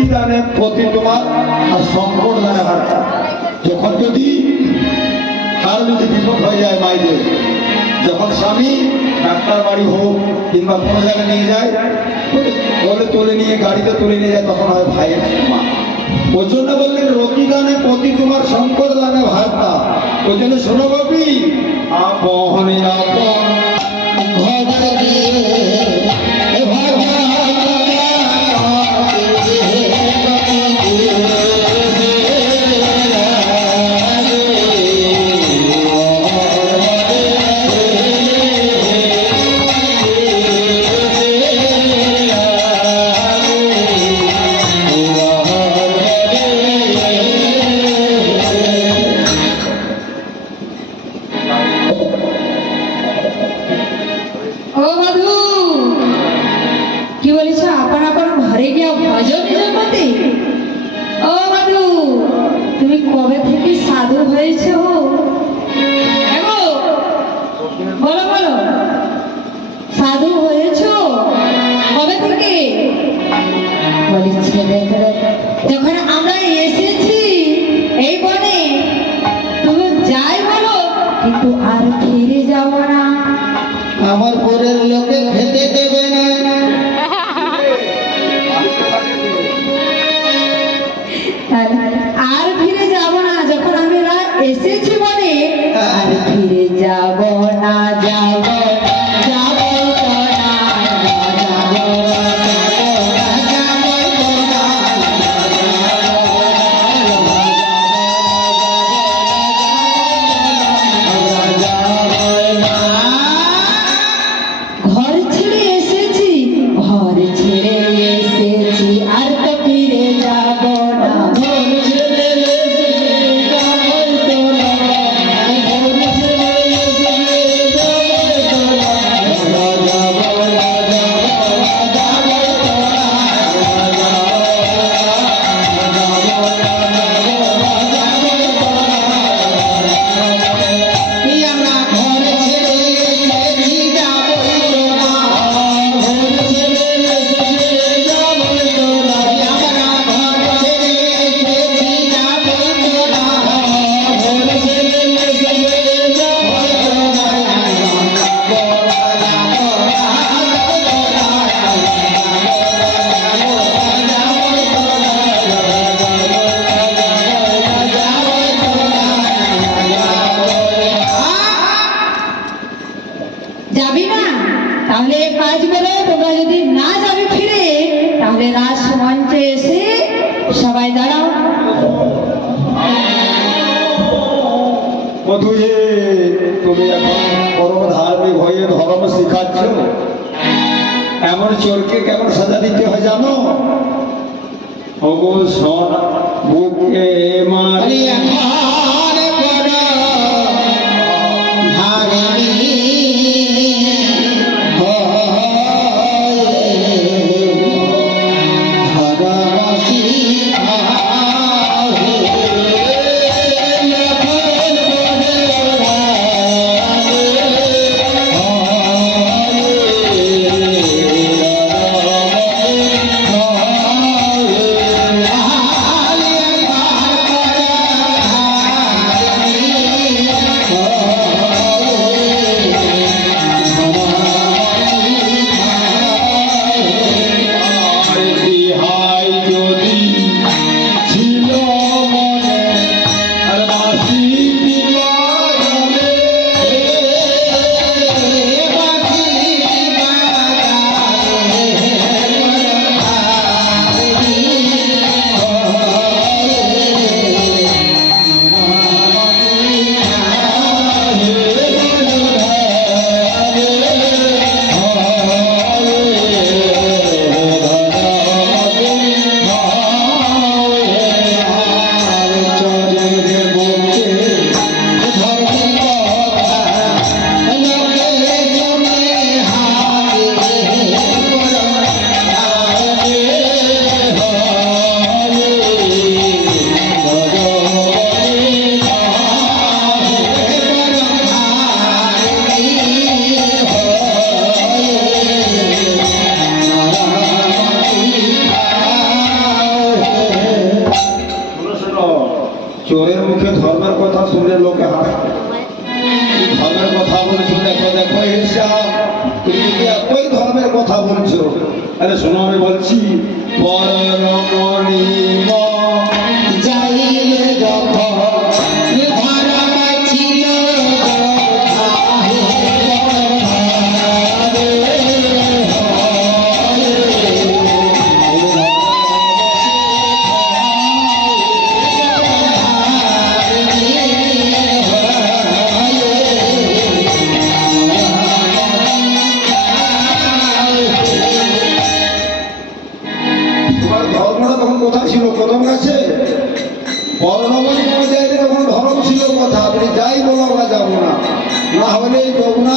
প্রতিদানে প্রতি তোমার আর সংকট দানে হারটা। যখন যদি কারো যদি বিপদ হয়ে যায় মাইদের, যখন স্বামী ডাক্তার বাড়ি হোক কিংবা কোনো জায়গায় নিয়ে যায়, বলে তুলে নিয়ে গাড়িতে তুলে নিয়ে যায়, তখন হয় ভাইয়ের মা। ওই জন্য বললেন রতিদানে প্রতি তোমার সংকট দানে ভারটা। ওই জন্য শোনো বাপি, আপনে আপন ঘর দিয়ে যখন আমরা এসেছি এই বনে, তুমি যাই বলো কিন্তু আর ফিরে যাব না। আমার পরের লোকে খেতে দেবে না। আর ফিরে যাব না, যখন আমরা এসেছি বনে আর ফিরে যাব না, যাব যাবি না? তাহলে কাজ করো, তোমরা যদি না যাবে ফিরে, তাহলে রাজমঞ্চে এসে সবাই দাঁড়াও। তুমি এখন পরম ধার্মিক হয়ে ধর্ম শিখাচ্ছ, এমন চোরকে কেমন সাজা দিতে হয় জানো? ওগো সোনা বুকে মারি চোরের মুখে ধর্মের কথা শুনলে লোকে হাসে। তুই ধর্মের কথা বলছো, দেখো দেখো হিসাব, তুমি যদি এতই ধর্মের কথা বলছো, আরে শোনো আমি বলছি, পরমণি যাইলে যখন ধরা ছিল তোমার ধর্মটা তখন কোথায় ছিল? প্রথম কাছে বর্ণমণি কোনো জায়গায় তখন ধর্ম ছিল কথা, তুমি যাই বলো আমরা যাবো না। না হলে এই যমুনা